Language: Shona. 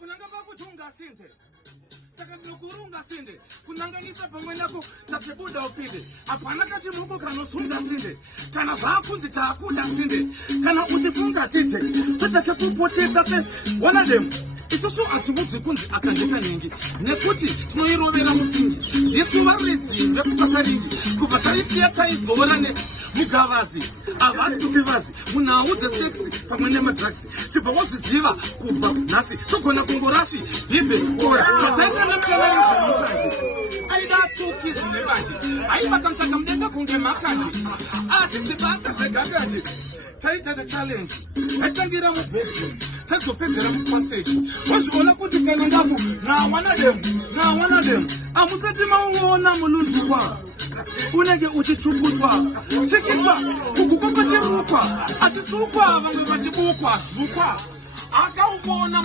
pakunanga pakutunga sinde saka nokurunga sinde kunanganisa pamwe nako tapebuda upinde apana kati mungu kanosunga sinde kana vakunzi takuda sinde kana utifunga tite tutake kupoteta se one of them isusu atibudzi kunzi akandeka ningi nekuti tinoirovera musingi yesu varidzi vekupasaringi kubva taisiya taizorane mugavazi avasi kuti vazi munhau dzesexi pamwe nemadrugs tibva wozviziva kubva nhasi togona kungorafi himbe ora tataenanamukavanzi aida tukisi nebanje aivakamtsvaka mudenga kunge makanje atitsibata dzegaganje taita the challenge aitangira mubedroom tazopedzera mupassage wazviona kuti kana ndaku na one of them amusati mauona mulunzukwa unenge uchitsukutswa chekiswa kugukokoterukwa achisukwa vamwe vachibukwa zukwa akauona